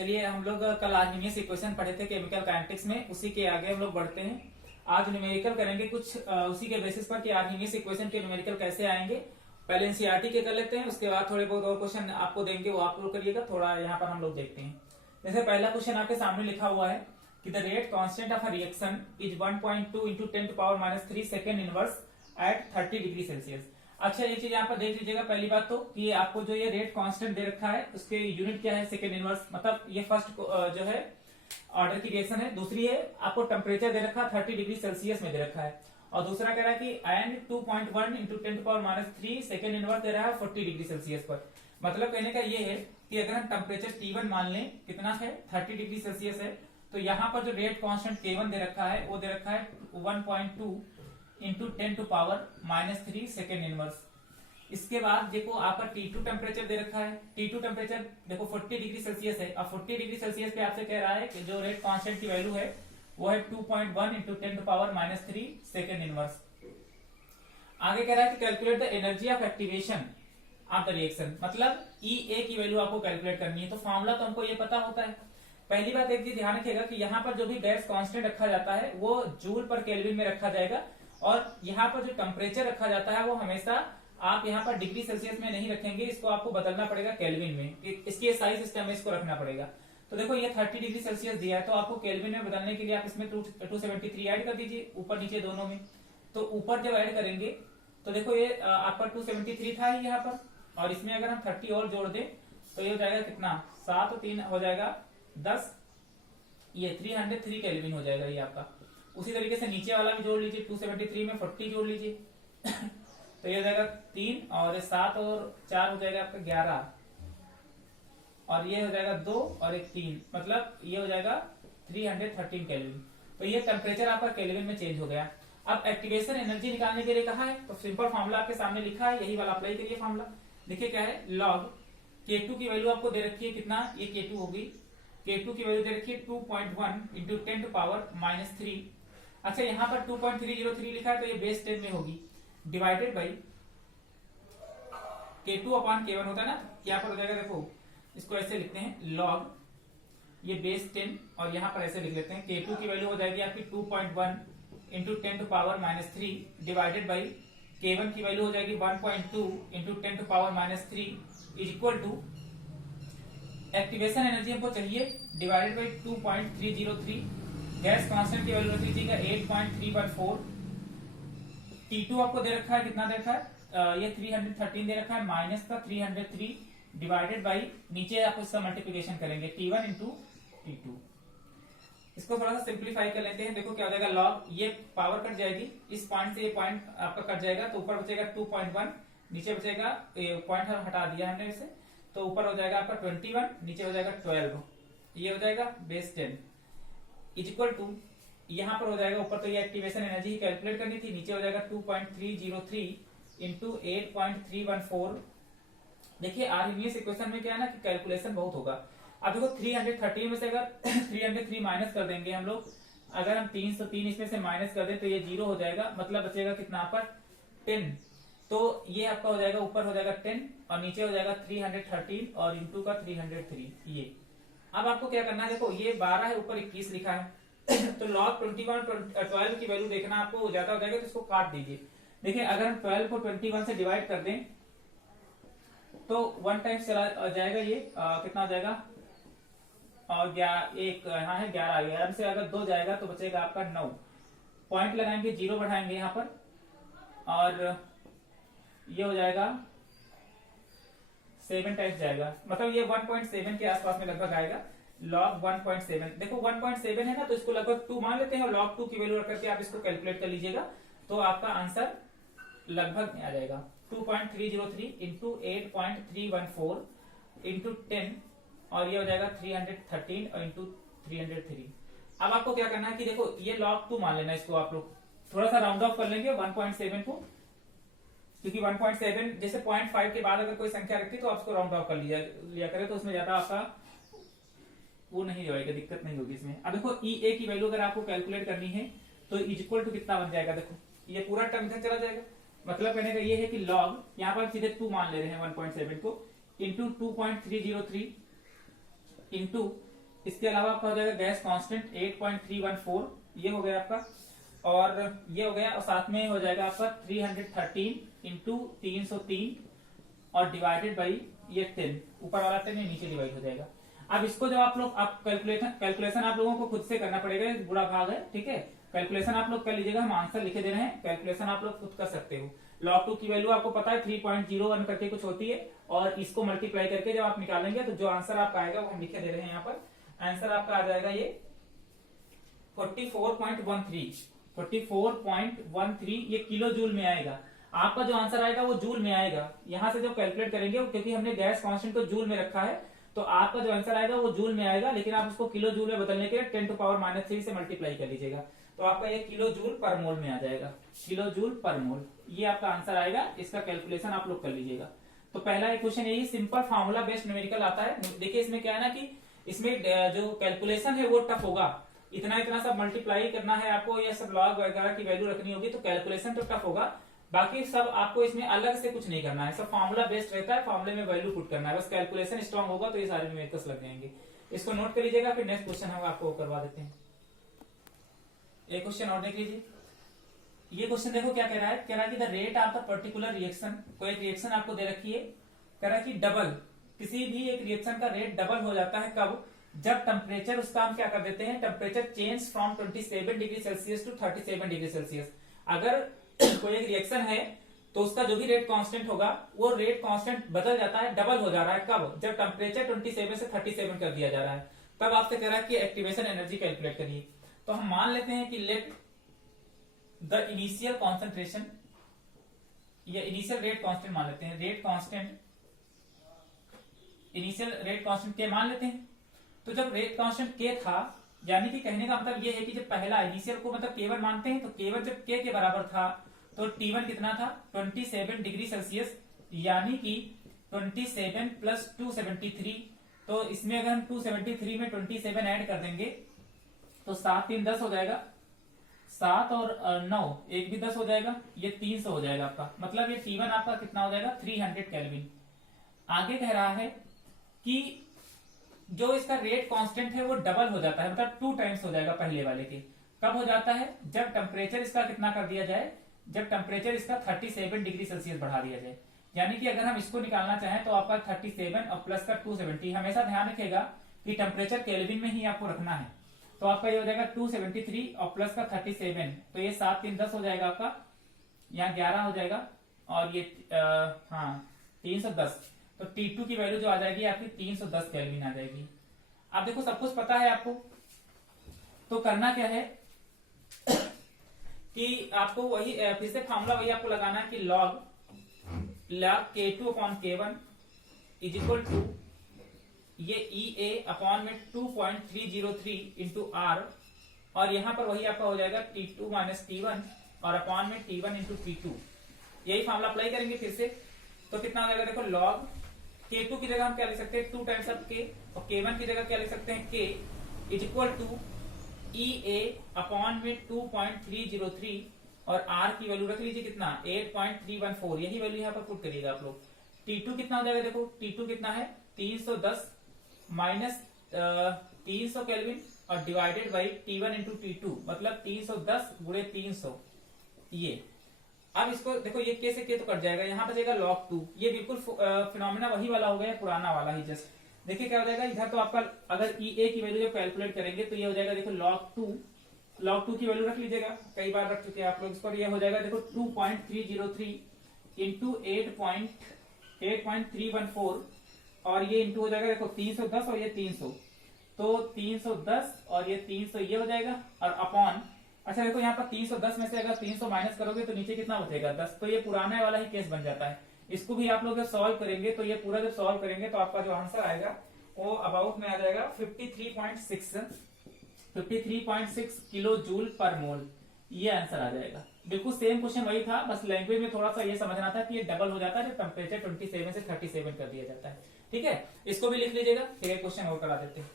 चलिए हम लोग कल आर्मीनियस इक्वेशन पढ़े थे केमिकल काइनेटिक्स में, उसी के आगे हम लोग बढ़ते हैं। आज न्यूमेरिकल करेंगे कुछ उसी के बेसिस पर कि आर्मीनियस इक्वेशन के न्यूमेरिकल कैसे आएंगे। पहले एनसीईआरटी के कर लेते हैं, उसके बाद थोड़े बहुत और क्वेश्चन आपको देंगे, वो आप लोग करिएगा। थोड़ा यहाँ पर हम लोग देखते हैं। जैसे पहला क्वेश्चन आपके सामने लिखा हुआ है कि the rate constant of a reaction is 1.2 into 10⁻³ second inverse at 30 degree Celsius. अच्छा एक चीज यहाँ पर देख लीजिएगा, पहली बात तो कि आपको जो ये रेट कांस्टेंट दे रखा है उसके यूनिट क्या है, सेकेंड इनवर्स, मतलब ये फर्स्ट जो है ऑर्डर की रिएक्शन है। दूसरी है आपको टेम्परेचर दे रखा है 30 डिग्री सेल्सियस में दे रखा है, और दूसरा कह रहा है कि एंड 2.1 इंटू 10⁻³ सेकेंड इनवर्स दे रहा है 40 डिग्री सेल्सियस पर। मतलब कहने का ये है कि अगर हम टेम्परेचर T1 मान लें, कितना है 30 डिग्री सेल्सियस है, तो यहाँ पर जो रेट कांस्टेंट K1 दे रखा है वो दे रखा है 1.2 इंटू 10⁻³ सेकेंड इनवर्स। इसके बाद देखो आपका T2 टेम्परेचर दे रखा है। T2 टेम्परेचर देखो 40 डिग्री सेल्सियस है। अब 40 डिग्री सेल्सियस पे आपसे कह रहा है कि जो रेट कांस्टेंट की वैल्यू है वो है 2.1 इंटू 10⁻³ सेकेंड इनवर्स। आगे कह रहा है कि calculate the energy of activation of the reaction, मतलब EA की वैल्यू आपको कैलकुलेट करनी है। तो फॉर्मूला तो हमको ये पता होता है। पहली बात एक चीज ध्यान रखिएगा कि यहाँ पर जो भी गैस कांस्टेंट रखा जाता है वो जूल पर केल्विन में रखा जाएगा, और यहाँ पर जो टेम्परेचर रखा जाता है वो हमेशा आप यहाँ पर डिग्री सेल्सियस में नहीं रखेंगे, इसको आपको बदलना पड़ेगा केल्विन में। इसकी साइज सिस्टम में इसको रखना पड़ेगा। तो देखो ये 30 डिग्री सेल्सियस दिया है, तो आपको केल्विन में बदलने के लिए आप इसमें 273 ऐड कर दीजिए ऊपर नीचे दोनों में। तो ऊपर जब ऐड करेंगे तो देखो ये आपका 273 था ही यहाँ पर, और इसमें अगर हम 30 और जोड़ दें तो ये हो जाएगा कितना, 7 और 3 हो जाएगा 10, ये 303 केल्विन हो जाएगा ये आपका। उसी तरीके से नीचे वाला भी जोड़ लीजिए, 273 में 40 जोड़ लीजिए तो ये हो जाएगा 3 और 7 और 4 हो जाएगा आपका 11, और ये हो जाएगा 2 और 1 3, मतलब ये हो जाएगा 313 केल्विन। तो ये टेम्परेचर आपका केल्विन में चेंज हो गया। अब एक्टिवेशन एनर्जी निकालने के लिए कहा है, तो सिंपल फॉर्मूला आपके सामने लिखा है, यही वाला अप्लाई करिए फॉर्मूला। देखिए क्या है, लॉग K2 की वैल्यू आपको दे रखी है कितना, ये K2 होगी। K2 की वैल्यू दे रखी है 2.1 इंटू 10⁻³ अच्छा यहाँ पर 2.303 लिखा है तो ये बेस 10 में होगी, divided by K2 upon K1 होता है ना। यहाँ पर हो जाएगा, देखो इसको ऐसे लिखते हैं लॉग ये बेस 10, और यहाँ पर ऐसे लिख लेते हैं K2 की वैल्यू हो जाएगी आपकी 2.1 इंटू 10⁻³ डिवाइडेड बाई K1 की वैल्यू हो जाएगी 1.2 into 10⁻³ is equal to activation energy हमको चाहिए डिवाइडेड बाई 2.303, गैस कांस्टेंट की वैल्यू रख लीजिएगा 8.314। T2 आपको दे रखा है, कितना दे रखा है, ये 313 दे रखा है, माइनस का 303 डिवाइडेड बाई नीचे आप इसका मल्टीप्लिकेशन करेंगे T1 इंटू T2। इसको थोड़ा सा सिंप्लीफाई कर लेते हैं। देखो क्या हो जाएगा, लॉग ये पावर कट जाएगी, इस पॉइंट से ये पॉइंट आपका कट जाएगा, तो ऊपर बचेगा 2.1, नीचे बचेगा पॉइंट हटा दिया हमने इसे, तो ऊपर हो जाएगा आपका 21, नीचे हो जाएगा 12, ये हो जाएगा बेस 10 इज इक्वल टू, यहाँ पर हो जाएगा ऊपर तो ये एक्टिवेशन एनर्जी कैलकुलेट करनी थी, नीचे हो जाएगा 2.303 इंटू 8.314। देखिए आर्मीनियस इक्वेशन में क्या है ना कि कैलकुलेशन बहुत होगा। अब देखो 313 में से अगर 303 माइनस कर देंगे हम लोग, अगर हम 303 इसमें से माइनस कर दें तो ये 0 हो जाएगा, मतलब बचेगा कितना पर 10। तो ये आपका हो जाएगा, ऊपर हो जाएगा 10 और नीचे हो जाएगा 313 और इंटू का 303 ये। अब आपको क्या करना है, देखो ये 12 है, ऊपर 21 लिखा है तो लॉग 12 की वैल्यू देखना आपको ज्यादा हो जाएगा, तो इसको काट दीजिए। देखिए अगर हम 12 को 21 से डिवाइड कर दें तो 1 टाइम चला जाएगा, ये कितना हो जाएगा, और एक यहाँ है 11, 11 से अगर 2 जाएगा तो बचेगा आपका 9, पॉइंट लगाएंगे 0 बढ़ाएंगे यहाँ पर, और ये हो जाएगा 7 टाइम्स जाएगा, मतलब ये 1.7 के आसपास में लगभग आएगा। लॉग 1.7, देखो 1.7 है ना, तो इसको लगभग 2 मान लेते हैं, और लॉग 2 की वैल्यू रख करके आप इसको कैलकुलेट कर लीजिएगा, तो आपका आंसर लगभग में आ जाएगा 2.303 इंटू 8.314 इंटू 10, और ये हो जाएगा 313 और इंटू 303। अब आपको क्या करना है कि देखो ये log 2 मान लेना, इसको आप लोग थोड़ा सा राउंड ऑफ कर लेंगे 1.7 को, क्योंकि 1.7 जैसे 0.5 के बाद अगर कोई संख्या रखती तो आप उसको राउंड ऑफ कर लिया करे, तो उसमें ज्यादा आपका वो नहीं होगा, दिक्कत नहीं होगी इसमें। अब देखो EA की वैल्यू अगर आपको कैलकुलेट करनी है तो इज इक्वल टू कितना बन जाएगा, देखो ये पूरा टर्म इधर चला जाएगा, मतलब कहने का ये है कि लॉग यहाँ पर सीधे 2 मान ले रहे हैं 1.7 को, इंटू 2.303 इंटू इसके अलावा आपका हो जाएगा गैस कांस्टेंट 8.314, ये हो गया आपका, और ये हो गया, और साथ में हो जाएगा आपका 313 इंटू 303 और डिवाइडेड बाई ये 10, ऊपर वाला 10 नीचे डिवाइड हो जाएगा। अब इसको जब आप लोग, आप कैलकुलेशन आप लोगों को खुद से करना पड़ेगा, बुरा भाग है, ठीक है। कैलकुलेशन आप लोग कर लीजिएगा, हम आंसर लिखे दे रहे हैं, कैलकुलेशन आप लोग खुद कर सकते हो। log 2 की वैल्यू आपको पता है 3.01 करके कुछ होती है, और इसको मल्टीप्लाई करके जब आप निकालेंगे तो जो आंसर आपका आएगा वो हम लिखे दे रहे हैं यहाँ पर। आंसर आपका आ जाएगा ये 44.13 ये किलो जूल में आएगा। आपका जो आंसर आएगा वो जूल में आएगा। यहां से जो कैलकुलेट करेंगे, क्योंकि हमने गैस कांस्टेंट को जूल में रखा है, तो आपका जो आंसर आएगा वो जूल में आएगा, लेकिन आप उसको किलो जूल में बदलने के लिए 10⁻³ से मल्टीप्लाई कर लीजिएगा, तो आपका ये किलो जूल पर मोल में आ जाएगा। किलो जूल पर मोल, ये आपका आंसर आएगा। इसका कैलकुलेशन आप लोग कर लीजिएगा। तो पहला क्वेश्चन यही सिंपल फार्मूला बेस्ड न्यूमेरिकल आता है। देखिए इसमें क्या है ना कि इसमें जो कैलकुलेशन है वो टफ होगा, इतना सब मल्टीप्लाई करना है आपको, ये सब लॉग वगैरह की वैल्यू रखनी होगी, तो कैलकुलेशन तो टफ होगा। बाकी सब आपको इसमें अलग से कुछ नहीं करना है, सब फार्मूला बेस्ड रहता है, फार्मूले में वैल्यू पुट करना है, बस कैलकुलेशन स्ट्रांग होगा तो ये सारे न्यूमेरिकल्स लग जाएंगे। इसको नोट कर लीजिएगा, फिर नेक्स्ट क्वेश्चन हम आपको करवा देते हैं। एक क्वेश्चन और देख लीजिए। ये क्वेश्चन देखो क्या कह रहा है, कह रहा है कि the rate of the particular reaction, कोई रिएक्शन आपको दे रखी है, कह रहा है कि डबल, किसी भी एक रिएक्शन का रेट डबल हो जाता है कब, जब टेम्परेचर, उसका हम क्या कर देते हैं, temperature change from 27 degree Celsius to 37 degree Celsius. अगर कोई एक रिएक्शन है तो उसका जो भी रेट कांस्टेंट होगा वो रेट कांस्टेंट बदल जाता है, डबल हो जा रहा है कब, जब टेम्परेचर 27 से 37 कर दिया जा रहा है, तब आपसे कह रहा है कि एक्टिवेशन एनर्जी कैलकुलेट करिए। तो हम मान लेते हैं कि लेट द इनिशियल कॉन्सेंट्रेशन या इनिशियल रेट कांस्टेंट मान लेते हैं, rate constant, initial rate constant के मान लेते हैं। तो जब रेट कांस्टेंट के था, यानी कि कहने का मतलब ये है कि जब पहला इनिशियल को मतलब केवल मानते हैं, तो केवल जब के बराबर था तो T1 कितना था 27 डिग्री सेल्सियस, यानी कि 27 प्लस 273, तो इसमें अगर हम 273 में 27 ऐड कर देंगे तो 7 3 10 हो जाएगा, 7 और 9 एक भी 10 हो जाएगा, ये 300 हो जाएगा आपका, मतलब ये T1 आपका कितना हो जाएगा 300 केल्विन। आगे कह रहा है कि जो इसका रेट कांस्टेंट है वो डबल हो जाता है, मतलब 2 टाइम्स हो जाएगा पहले वाले के। कब हो जाता है, जब टेम्परेचर इसका कितना कर दिया जाए, जब टेम्परेचर इसका 37 डिग्री सेल्सियस बढ़ा दिया जाए। यानी कि अगर हम इसको निकालना चाहें तो आपका 37 और प्लस का 270, हमेशा ध्यान रखिएगा कि टेम्परेचर केल्विन में ही आपको रखना है। तो आपका ये हो जाएगा 273 और प्लस का 37, तो ये 7 3 10 हो जाएगा आपका, यहाँ 11 हो जाएगा, और ये 310, तो T2 की वैल्यू जो आ जाएगी आपकी 310 केल्विन आ जाएगी। आप देखो सब कुछ पता है आपको, तो करना क्या है कि आपको वही फिर से फार्मूला वही आपको लगाना है कि log K2 upon K1 is equal to ये EA अपॉन में 2.303 इंटू R, और यहां पर वही आपका हो जाएगा T2 माइनस T1 और अपॉन में T1 इंटू T2। यही फार्मूला अप्लाई करेंगे फिर से, तो कितना हो जाएगा देखो, log K2 की जगह हम क्या लिख सकते हैं 2 टाइम्स ऑफ K, और K1 की जगह क्या लिख सकते हैं K is equal to EA upon में 2.303 और R की वैल्यू रख लीजिए कितना 8.314, यही वैल्यू यहाँ पर पुट करिएगा आप लोग। T2 कितना हो जाएगा देखो, T2 कितना है 310 माइनस 300 केल्विन और divided by T1 into T2, मतलब 310 गुणे 300 ये। अब इसको देखो ये के से के तो कट जाएगा, यहाँ पर जाएगा log 2, ये बिल्कुल फिनोमिना वही वाला हो गया, पुराना वाला ही जस्ट। देखिए क्या हो जाएगा इधर, तो आपका अगर EA की वैल्यू जब कैलकुलेट करेंगे तो ये हो जाएगा देखो log 2 की वैल्यू रख लीजिएगा, कई बार रख चुके हैं आप लोग इस पर, ये हो जाएगा देखो 2.303 इंटू 8.314, और ये इंटू हो जाएगा देखो 310 और ये 300, तो 310 और ये 300 ये हो जाएगा, और अपॉन, अच्छा देखो यहाँ पर 310 में से अगर 300 माइनस करोगे तो नीचे कितना बचेगा 10, तो ये पुराने वाला ही केस बन जाता है। इसको भी आप लोग जब सॉल्व करेंगे तो ये पूरा जब सॉल्व करेंगे तो आपका जो आंसर आएगा वो अबाउट में आ जाएगा 53.6 किलो जूल पर मोल, ये आंसर आ जाएगा। बिल्कुल सेम क्वेश्चन वही था, बस लैंग्वेज में थोड़ा सा ये समझना था कि ये डबल हो जाता है जब टेम्परेचर 27 से 37 कर दिया जाता है। ठीक है, इसको भी लिख लीजिएगा, फिर एक क्वेश्चन और करा देते हैं।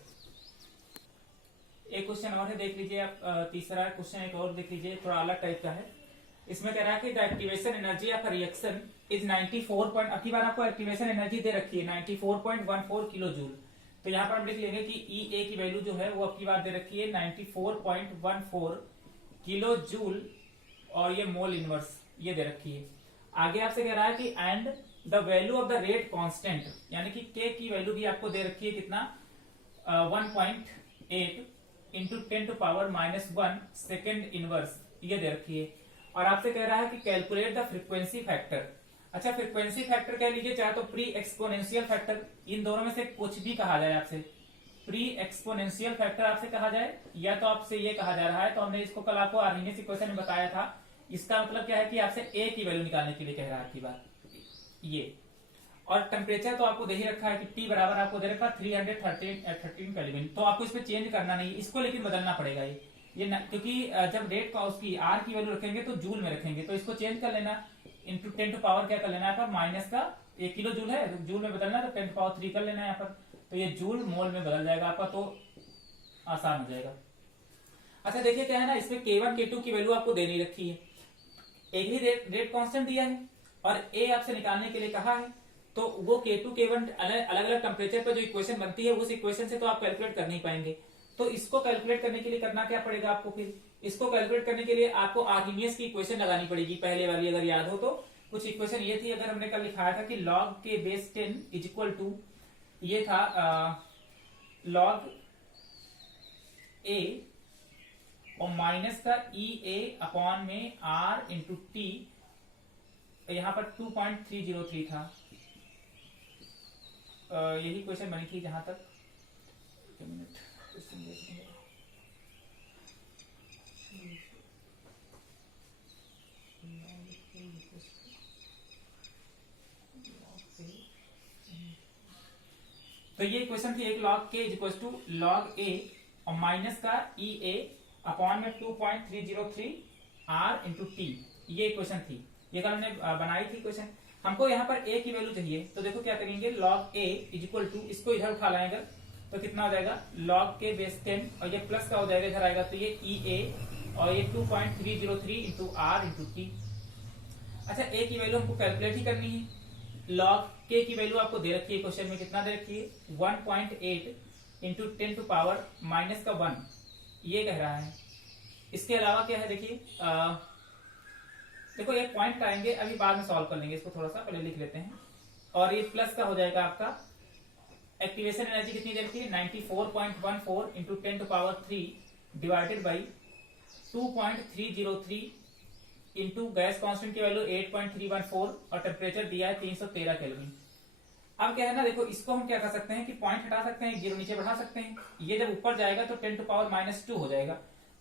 एक क्वेश्चन और है, देख लीजिए आप, तीसरा क्वेश्चन एक और देख लीजिए, थोड़ा अलग टाइप का है। इसमें कह रहा है कि the activation energy of reaction is 94 अब की बार आपको एक्टिवेशन एनर्जी दे रखी है 94.14 किलो जूल। तो यहाँ पर हम लिख लेंगे कि ई ए की वैल्यू जो है वो आपकी बात दे रखी है 94.14 किलो जूल और ये मोल इनवर्स ये दे रखी है। आगे आपसे कह रहा है कि and the value of the rate constant, यानी कि के की वैल्यू भी आपको दे रखी है कितना 1.8 into 10 to power -1 second inverse ये दे रखी है। और आपसे कह रहा है कि कैलकुलेट द फ्रीक्वेंसी फैक्टर। अच्छा, फ्रीक्वेंसी फैक्टर कह लीजिए चाहे तो प्री एक्सपोनेंशियल फैक्टर, इन दोनों में से कुछ भी कहा जाए आपसे। प्री एक्सपोनेंशियल फैक्टर आपसे कहा जाए या तो आपसे ये कहा जा रहा है, तो हमने इसको कल आपको आर्मीनियस इक्वेशन में बताया था। इसका मतलब क्या है कि आपसे ए की वैल्यू निकालने के लिए कह रहा है की बात ये। और टेम्परेचर तो आपको दे ही रखा है कि टी बराबर आपको दे रखा है 313 केल्विन, तो आपको इसमें चेंज करना नहीं, इसको लेकिन बदलना पड़ेगा ये क्योंकि जब रेट का उसकी आर की वैल्यू रखेंगे तो जूल में रखेंगे, तो इसको चेंज कर लेना इंटू 10 टू पावर क्या कर लेना है, माइनस का 1 किलो जूल है तो जूल में बदलना, तो 10 टू पावर 3 कर लेना है यहाँ पर, तो ये जूल मोल में बदल जाएगा आपका, तो आसान हो जाएगा। अच्छा देखिए क्या है ना, इसमें K1 K2 की वैल्यू आपको देनी रखी है, एक ही रेट कांस्टेंट दिया है और ए आपसे निकालने के लिए कहा है, तो वो K2 K1 अलग अलग टेम्परेचर पर जो इक्वेशन बनती है उस इक्वेशन से तो आप कैलकुलेट कर नहीं पाएंगे। तो इसको कैलकुलेट करने के लिए करना क्या पड़ेगा आपको, फिर इसको कैलकुलेट करने के लिए आपको आर्किमिडीज की इक्वेशन लगानी पड़ेगी, पहले वाली अगर याद हो तो। कुछ इक्वेशन ये थी, अगर हमने कल लिखाया था कि log के बेस 10 इज इक्वल टू ये था log a और माइनस का ई ए अपॉन में r इंटू टी, यहाँ पर 2.303 था। यही क्वेश्चन बनी थी जहां तक, एक मिनट तो ये क्वेश्चन थी एक log k equal to log a और माइनस का ई ए अपॉन में 2.303 r इंटू टी, ये क्वेश्चन थी, ये कल हमने बनाई थी क्वेश्चन। हमको यहाँ पर a की वैल्यू चाहिए, तो देखो क्या करेंगे, log a इक्वल टू इसको इधर उठा लाएंगे तो कितना हो जाएगा log के बेस 10 और ये प्लस का हो जाएगा इधर आएगा, तो ये ई ए और ये 2.303 इंटू आर इंटू टी। अच्छा a की वैल्यू हमको कैलकुलेट ही करनी है, log k की वैल्यू आपको दे रखी है क्वेश्चन में, कितना दे रखी है 1.8 इंटू 10 टू पावर माइनस का 1 ये कह रहा है। इसके अलावा क्या है देखिए, देखो एक पॉइंट आएंगे अभी बाद में सॉल्व कर लेंगे, इसको थोड़ा सा पहले लिख लेते हैं। और ये प्लस का हो जाएगा आपका एक्टिवेशन एनर्जी कितनी दे रखी है 94.14 into 10 to power 3 divided by 2.303 into gas constant की वैल्यू 8.314 और टेम्परेचर दिया है 313 केल्विन। अब क्या है ना, देखो इसको हम क्या कर सकते हैं कि पॉइंट हटा सकते हैं, जीरो नीचे बढ़ा सकते हैं, ये जब ऊपर जाएगा तो 10 टू पावर -2 हो जाएगा,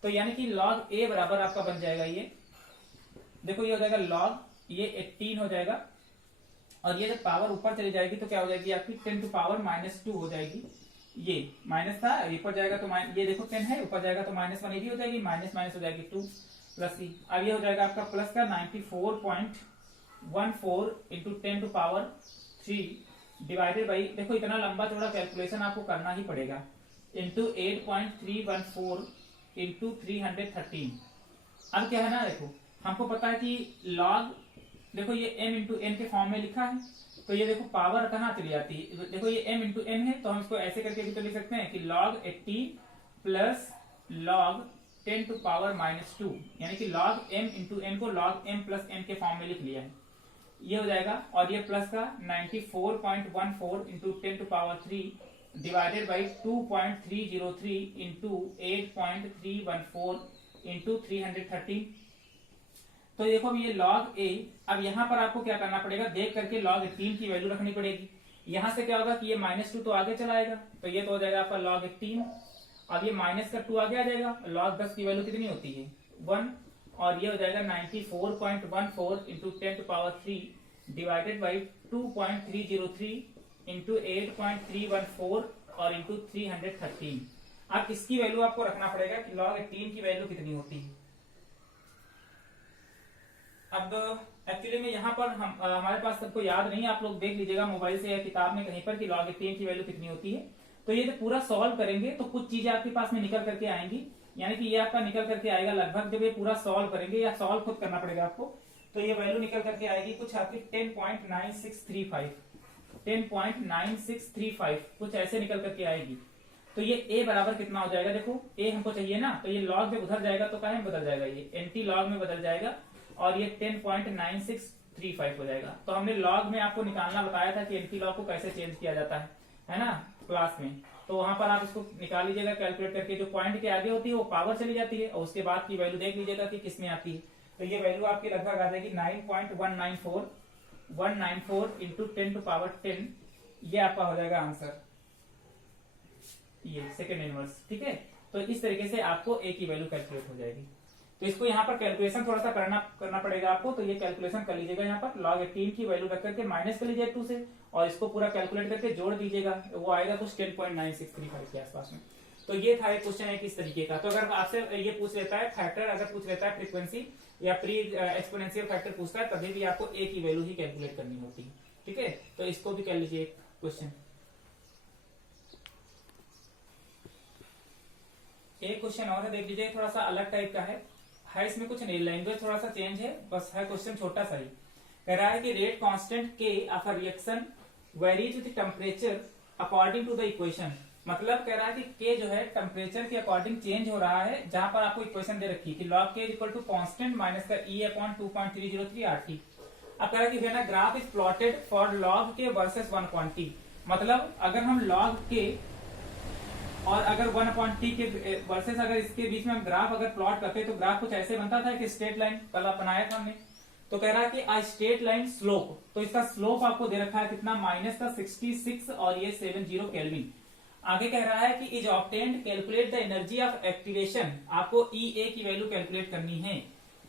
तो यानी कि log a बराबर आपका बन जाएगा ये, देखो ये हो जाएगा log ये 18 हो जाएगा, और ये जब पावर ऊपर चली जाएगी तो क्या हो जाएगी आपकी 10 टू पावर -2 हो जाएगी। ये माइनस था, ऊपर जाएगा तो ये देखो 10 है, ऊपर जाएगा तो -1 ये भी हो जाएगी, माइनस माइनस हो जाएगी 2 प्लस सी। अब ये हो जाएगा आपका प्लस का 94.14 into 10 to power 3 divided by, देखो इतना लंबा थोड़ा कैलकुलेशन आपको करना ही पड़ेगा, इंटू 8.314 इंटू 313। अब क्या है ना, देखो हमको पता है कि log, देखो ये m इंटू n के फॉर्म में लिखा है, तो ये देखो पावर कहाँ चली जाती है, देखो ये m इंटू n है, तो हम इसको ऐसे करके भी तो लिख सकते हैं कि log 18 plus log 10 to power -2, यानी कि log m इंटू n को log m प्लस n के फॉर्म में लिख लिया है, ये हो जाएगा। और ये प्लस का 94.14 into 10 to power 3 divided by 2.303 into 8.314 into 313। तो देखो अब ये log a, अब यहाँ पर आपको क्या करना पड़ेगा, देख करके log 18 की वैल्यू रखनी पड़ेगी। यहाँ से क्या होगा कि ये -2 तो आगे चला आएगा, तो ये तो हो जाएगा आपका log 18, अब ये माइनस का 2 आगे आ जाएगा, log 10 की वैल्यू कितनी होती है 1, और ये हो जाएगा 94.14 into 10 to power 3 divided by 2.303 into 8.314 और इंटू 313। अब इसकी वैल्यू आपको रखना पड़ेगा कि log 18 की वैल्यू कितनी होती है। अब एक्चुअली में यहाँ पर हमारे पास सबको याद नहीं, आप लोग देख लीजिएगा मोबाइल से या किताब में कहीं पर कि log 18 की वैल्यू कितनी होती है। तो ये जब पूरा सॉल्व करेंगे तो कुछ चीजें आपके पास में निकल करके आएंगी, यानी कि ये आपका निकल करके आएगा लगभग, जब ये पूरा सॉल्व करेंगे या सॉल्व खुद करना पड़ेगा आपको, तो ये वैल्यू निकल करके आएगी कुछ आपकी 10.9635। 10.9635 कुछ ऐसे निकल करके आएगी। तो ये a बराबर कितना हो जाएगा, देखो a हमको चाहिए ना, तो ये लॉग में उधर जाएगा तो काहे में बदल जाएगा, ये एंटी लॉग में बदल जाएगा और ये 10.9635 हो जाएगा। तो हमने लॉग में आपको निकालना बताया था कि एंटी लॉग को कैसे चेंज किया जाता है ना, क्लास में। तो वहां पर आप इसको निकाल लीजिएगा कैलकुलेट करके, जो पॉइंट के आगे होती है वो पावर चली जाती है और उसके बाद की वैल्यू देख लीजिएगा कि किसमें आती है। तो ये वैल्यू आपकी लगभग आ जाएगी 9.194 इंटू 10⁻10, ये आपका हो जाएगा आंसर, ये सेकेंड इनवर्स। ठीक है, तो इस तरीके से आपको ए की वैल्यू कैलकुलेट हो जाएगी। तो इसको यहाँ पर कैलकुलेशन थोड़ा सा करना पड़ेगा आपको, तो ये कैलकुलेशन कर लीजिएगा। यहाँ पर log 18 की वैल्यू रख करके माइनस कर लीजिए 2 से और इसको पूरा कैलकुलेट करके जोड़ दीजिएगा, वो आएगा कुछ 10.9635 के आसपास में। तो ये था एक क्वेश्चन है किस तरीके का। तो अगर आपसे ये पूछ लेता है फैक्टर, अगर पूछ लेता है फ्रीक्वेंसी या प्री एक्सपोनेंशियल फैक्टर पूछता है, तभी भी आपको ए की वैल्यू ही कैलकुलेट करनी होती है। ठीक है, तो इसको भी कर लीजिए क्वेश्चन। एक क्वेश्चन और है, देख लीजिए, थोड़ा सा अलग टाइप का है इसमें कुछ नहीं, लैंग्वेज थोड़ा सा चेंज है, बस है क्वेश्चन छोटा सा ही। कह रहा है कि रेट कांस्टेंट के of a reaction varies with temperature according to the equation. मतलब कह रहा है कि के जो है टेम्परेचर के अकॉर्डिंग चेंज हो रहा है, जहां पर आपको इक्वेशन दे रखी है कि log k equal to constant minus का e अपॉन 2.303 RT। अब कह रहा है कि when a graph is plotted for log k versus 1 quantity, मतलब अगर हम log k और अगर 1/t के वर्सेस अगर इसके बीच में हम ग्राफ अगर प्लॉट करते तो ग्राफ कुछ ऐसे बनता था कि स्ट्रेट लाइन कल बनाया था हमने। तो कह रहा है कि आ स्ट्रेट लाइन स्लोप, तो इसका स्लोप आपको दे रखा है कितना, माइनस का 66 और ये 70 केल्विन। आगे कह रहा है कि is obtained calculate the energy of activation, आपको EA की वैल्यू कैलकुलेट करनी है।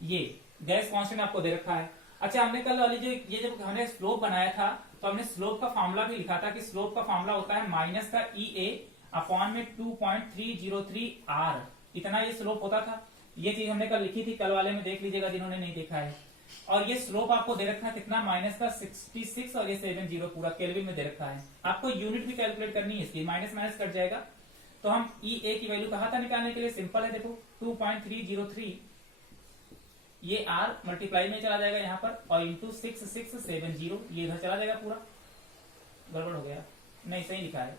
ये गैस कांस्टेंट आपको दे रखा है। अच्छा, हमने कल वाली जो ये जब हमने स्लोप बनाया था तो हमने स्लोप का फॉर्मूला भी लिखा था कि स्लोप का फॉर्मूला होता है माइनस का EA अपॉन में 2.303 R, इतना ये स्लोप होता था। ये चीज हमने कल लिखी थी, कल वाले में देख लीजिएगा जिन्होंने नहीं देखा है। और ये स्लोप आपको दे रखा है कितना, माइनस का 66 और ये 70 पूरा केल्विन में दे रखा है। आपको यूनिट भी कैलकुलेट करनी है इसकी, माइनस माइनस कट जाएगा। तो हम EA की वैल्यू कहा था निकालने के लिए, सिंपल है, देखो 2.303 ये R मल्टीप्लाई में चला जाएगा यहाँ पर और इंटू 6670 ये इधर चला जाएगा, पूरा गड़बड़ हो गया, नहीं सही लिखा है,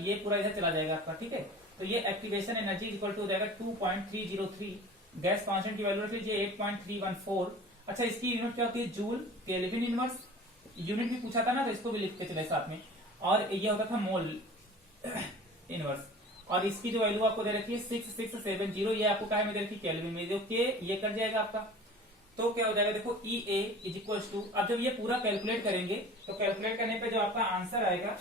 ये पूरा इधर चला जाएगा आपका। ठीक है, तो ये एक्टिवेशन एनर्जी इक्वल टू हो जाएगा 2.303, गैस कांस्टेंट की वैल्यू रख लीजिए 8.314। अच्छा, इसकी यूनिट क्या होती है, जूल केल्विन इनवर्स, यूनिट भी पूछा था ना, तो इसको भी लिखते चले साथ में। और ये होता था मोल इनवर्स, और इसकी जो वैल्यू आपको दे रखी है 6670, ये आपको क्या में दे रखी है, केल्विन में, जो के ये कट जाएगा आपका। तो क्या हो जाएगा, देखो EA इज इक्वल टू, अब जब ये पूरा कैलकुलेट करेंगे तो कैलकुलेट करने पे जो आपका आंसर आएगा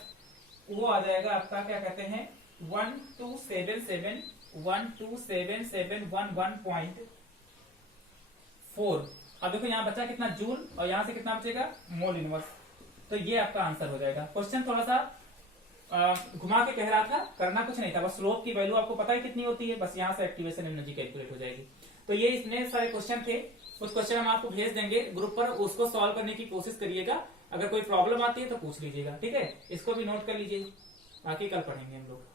वो आ जाएगा आपका, क्या कहते हैं, 127711.4। अब देखो यहाँ बचा कितना, जूल, और यहाँ से कितना बचेगा, मोल इनवर्स। तो ये आपका आंसर हो जाएगा। क्वेश्चन थोड़ा सा घुमा के कह रहा था, करना कुछ नहीं था, बस स्लोप की वैल्यू आपको पता है कितनी होती है, बस यहाँ से एक्टिवेशन एनर्जी कैलकुलेट हो जाएगी। तो ये इतने सारे क्वेश्चन थे, कुछ क्वेश्चन हम आपको भेज देंगे ग्रुप पर, उसको सॉल्व करने की कोशिश करिएगा। अगर कोई प्रॉब्लम आती है तो पूछ लीजिएगा। ठीक है, इसको भी नोट कर लीजिए, बाकी कल पढ़ेंगे हम लोग।